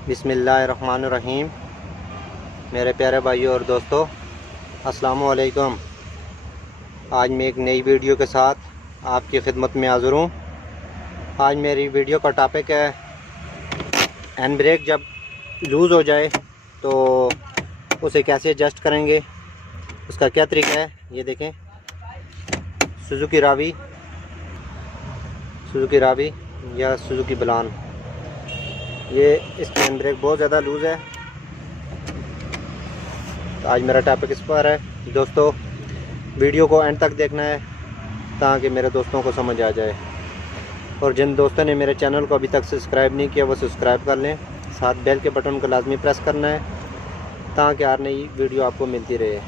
बिस्मिल्लाहिर्रहमानिर्रहीम। मेरे प्यारे भाइयों और दोस्तों, अस्सलामु अलैकुम। आज मैं एक नई वीडियो के साथ आपकी खिदमत में हाज़िर हूँ। आज मेरी वीडियो का टॉपिक है हैंड ब्रेक जब लूज़ हो जाए तो उसे कैसे एडजस्ट करेंगे, उसका क्या तरीका है। ये देखें, सुजुकी रावी या सुजुकी बलान, ये इसकी हैंड ब्रेक बहुत ज़्यादा लूज़ है। तो आज मेरा टॉपिक इस पर है। दोस्तों, वीडियो को एंड तक देखना है ताकि मेरे दोस्तों को समझ आ जाए। और जिन दोस्तों ने मेरे चैनल को अभी तक सब्सक्राइब नहीं किया वो सब्सक्राइब कर लें। साथ बेल के बटन को लाजमी प्रेस करना है ताकि हर नई वीडियो आपको मिलती रहे।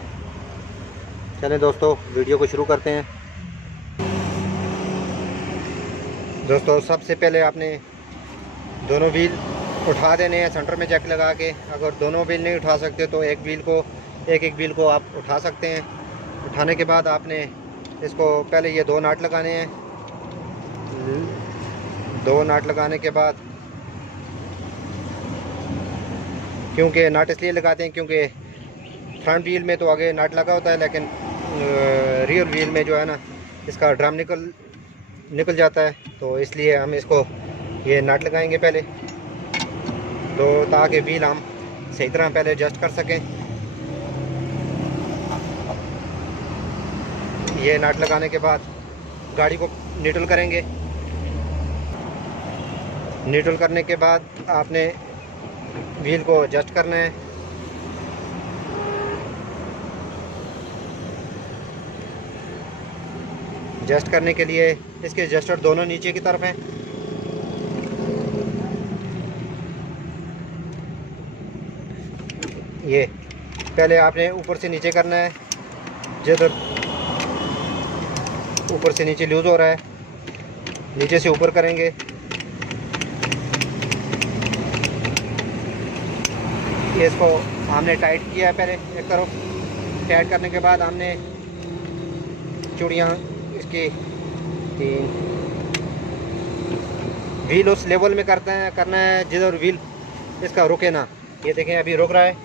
चलें दोस्तों, वीडियो को शुरू करते हैं। दोस्तों, सबसे पहले आपने दोनों व्हील उठा देने हैं सेंटर में जैक लगा के। अगर दोनों व्हील नहीं उठा सकते तो एक व्हील को आप उठा सकते हैं। उठाने के बाद आपने इसको पहले ये दो नाट लगाने हैं। दो नाट लगाने के बाद, क्योंकि नाट इसलिए लगाते हैं क्योंकि फ्रंट व्हील में तो आगे नाट लगा होता है, लेकिन रियर व्हील में जो है ना, इसका ड्रम निकल जाता है। तो इसलिए हम इसको ये नाट लगाएंगे पहले, तो ताकि व्हील हम सही तरह पहले एडजस्ट कर सकें। ये नाट लगाने के बाद गाड़ी को न्यूट्रल करेंगे। न्यूट्रल करने के बाद आपने व्हील को एडजस्ट करना है। एडजस्ट करने के लिए इसके एडजस्टर दोनों नीचे की तरफ हैं। ये पहले आपने ऊपर से नीचे करना है। जिधर ऊपर से नीचे लूज़ हो रहा है, नीचे से ऊपर करेंगे। ये इसको हमने टाइट किया है पहले एक तरफ। टाइट करने के बाद हमने चूड़ियाँ इसकी व्हील उस लेवल में करना है जिधर व्हील इसका रुके ना। ये देखें, अभी रुक रहा है।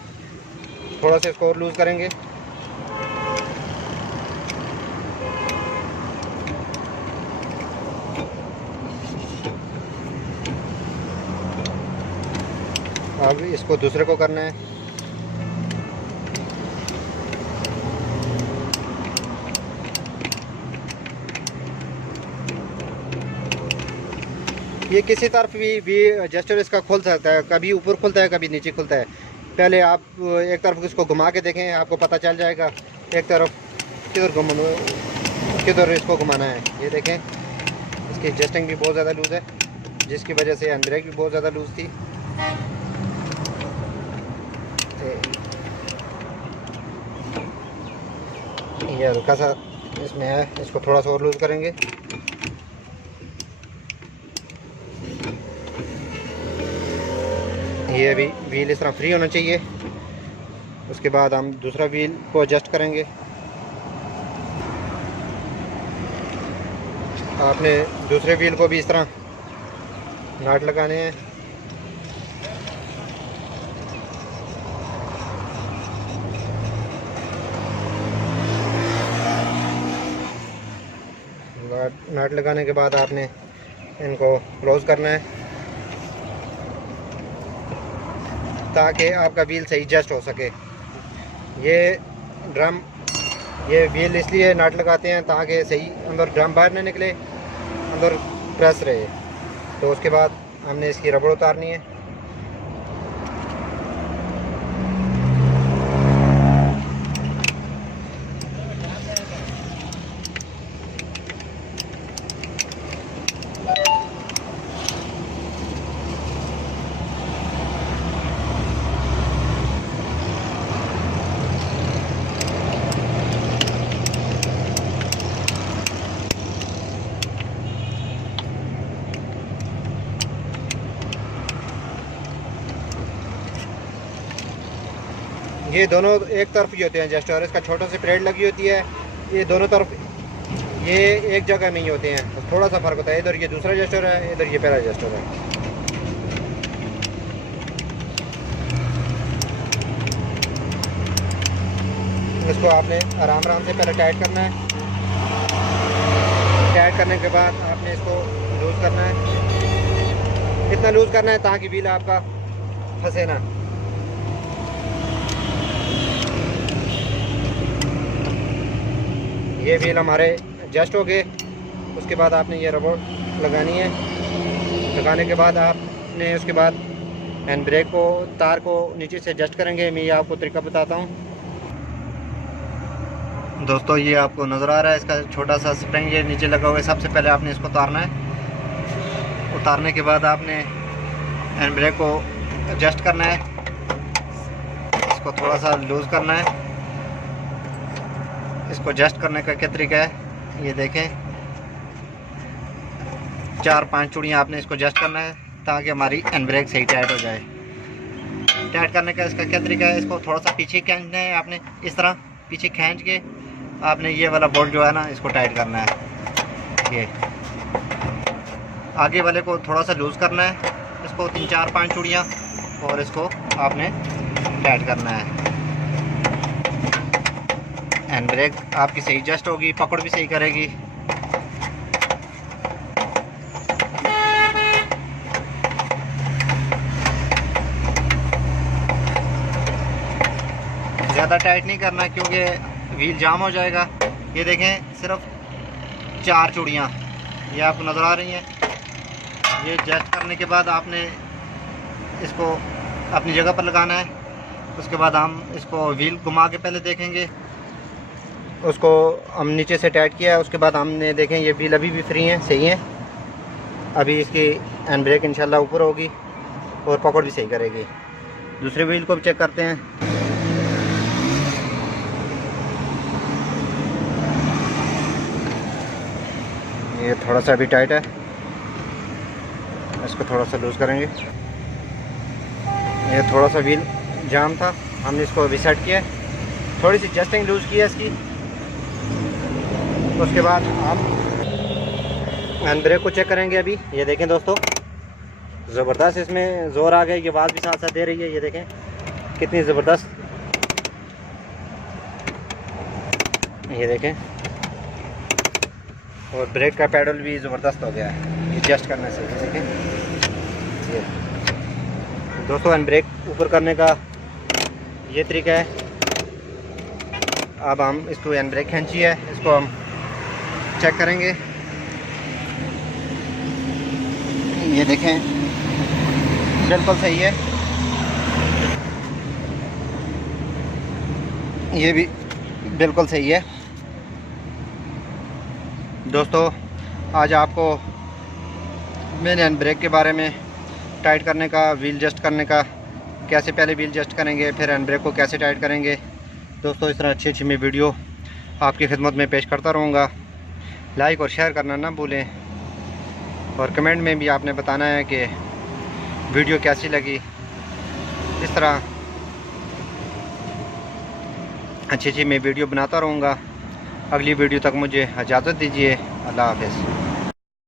थोड़ा सा इसको और लूज़ करेंगे। अब इसको दूसरे को करना है। ये किसी तरफ भी एडजस्टर इसका खुल सकता है, कभी ऊपर खुलता है कभी नीचे खुलता है। पहले आप एक तरफ इसको घुमा के देखें, आपको पता चल जाएगा एक तरफ किधर इसको घुमाना है। ये देखें, इसकी एडजस्टिंग भी बहुत ज़्यादा लूज़ है, जिसकी वजह से हैंड ब्रेक भी बहुत ज़्यादा लूज़ थी। ये हल्का सा इसमें है, इसको थोड़ा सा और लूज़ करेंगे। ये अभी व्हील इस तरह फ्री होना चाहिए। उसके बाद हम दूसरा व्हील को एडजस्ट करेंगे। आपने दूसरे व्हील को भी इस तरह नाट लगाने हैं। नाट लगाने के बाद आपने इनको क्लोज करना है ताकि आपका व्हील सही एडजस्ट हो सके। ये व्हील इसलिए नाट लगाते हैं ताकि सही अंदर ड्रम बाहर ना निकले, अंदर प्रेस रहे। तो उसके बाद हमने इसकी रबड़ उतारनी है। ये दोनों एक तरफ ही होते हैं एडजस्टर, इसका छोटा सी प्लेट लगी होती है। ये दोनों तरफ ये एक जगह नहीं होते हैं, बस थोड़ा सा फ़र्क होता है। इधर ये दूसरा एडजस्टर है, इधर ये पहला एडजस्टर है। इसको आपने आराम आराम से पहले टाइट करना है। टाइट करने के बाद आपने इसको लूज़ करना है। इतना लूज़ करना है ताकि व्हील आपका फंसे ना। ये व्हील हमारे एडजस्ट हो गए। उसके बाद आपने ये रबड़ लगानी है। लगाने के बाद आपने उसके बाद हैंड ब्रेक को तार को नीचे से एडजस्ट करेंगे। मैं ये आपको तरीका बताता हूँ। दोस्तों ये आपको नज़र आ रहा है, इसका छोटा सा स्प्रिंग ये नीचे लगा हुआ है। सबसे पहले आपने इसको उतारना है। उतारने के बाद आपने हैंड ब्रेक को एडजस्ट करना है। इसको थोड़ा सा लूज़ करना है। इसको एडजस्ट करने का क्या तरीका है ये देखें। 4-5 चूड़ियाँ आपने इसको एडजस्ट करना है ताकि हमारी हैंड ब्रेक सही टाइट हो जाए। टाइट करने का इसका क्या तरीका है, इसको थोड़ा सा पीछे खींचना है आपने। इस तरह पीछे खींच के आपने ये वाला बोल्ट जो है ना इसको टाइट करना है। ये आगे वाले को थोड़ा सा लूज़ करना है। इसको 3-4-5 चूड़ियाँ और इसको आपने टाइट करना है। हैंड ब्रेक आपकी सही एडजस्ट होगी, पकड़ भी सही करेगी। ज़्यादा टाइट नहीं करना क्योंकि व्हील जाम हो जाएगा। ये देखें सिर्फ 4 चूड़ियाँ ये आपको नज़र आ रही हैं। ये एडजस्ट करने के बाद आपने इसको अपनी जगह पर लगाना है। उसके बाद हम इसको व्हील घुमा के पहले देखेंगे। उसको हम नीचे से टाइट किया है। उसके बाद हमने देखें ये व्हील अभी भी फ्री हैं, सही है। अभी इसकी हैंड ब्रेक इंशाल्लाह ऊपर होगी और पकड़ भी सही करेगी। दूसरे व्हील को भी चेक करते हैं। ये थोड़ा सा अभी टाइट है, इसको थोड़ा सा लूज़ करेंगे। ये थोड़ा सा व्हील जाम था, हमने इसको अभी सेट किया है। थोड़ी सी एडजस्टिंग लूज़ की है इसकी। उसके बाद हम हैंड ब्रेक को चेक करेंगे। अभी ये देखें दोस्तों, ज़बरदस्त इसमें ज़ोर आ गया। ये आवाज़ भी साथ साथ दे रही है। ये देखें कितनी ज़बरदस्त। ये देखें, और ब्रेक का पैडल भी ज़बरदस्त हो गया है ये एडजस्ट करने से। ये देखें ये दोस्तों, हैंड ब्रेक ऊपर करने का ये तरीका है। अब हम इसको हैंड ब्रेक खींची है, इसको हम चेक करेंगे। ये देखें बिल्कुल सही है। ये भी बिल्कुल सही है। दोस्तों आज आपको मैंने हैंड ब्रेक के बारे में टाइट करने का, व्हील एडजस्ट करने का, कैसे पहले व्हील एडजस्ट करेंगे फिर हैंड ब्रेक को कैसे टाइट करेंगे। दोस्तों इस तरह अच्छी अच्छी मैं वीडियो आपकी खिदमत में पेश करता रहूँगा। लाइक और शेयर करना ना भूलें, और कमेंट में भी आपने बताना है कि वीडियो कैसी लगी। इस तरह अच्छी अच्छी मैं वीडियो बनाता रहूँगा। अगली वीडियो तक मुझे इजाज़त दीजिए। अल्लाह हाफ़िज़।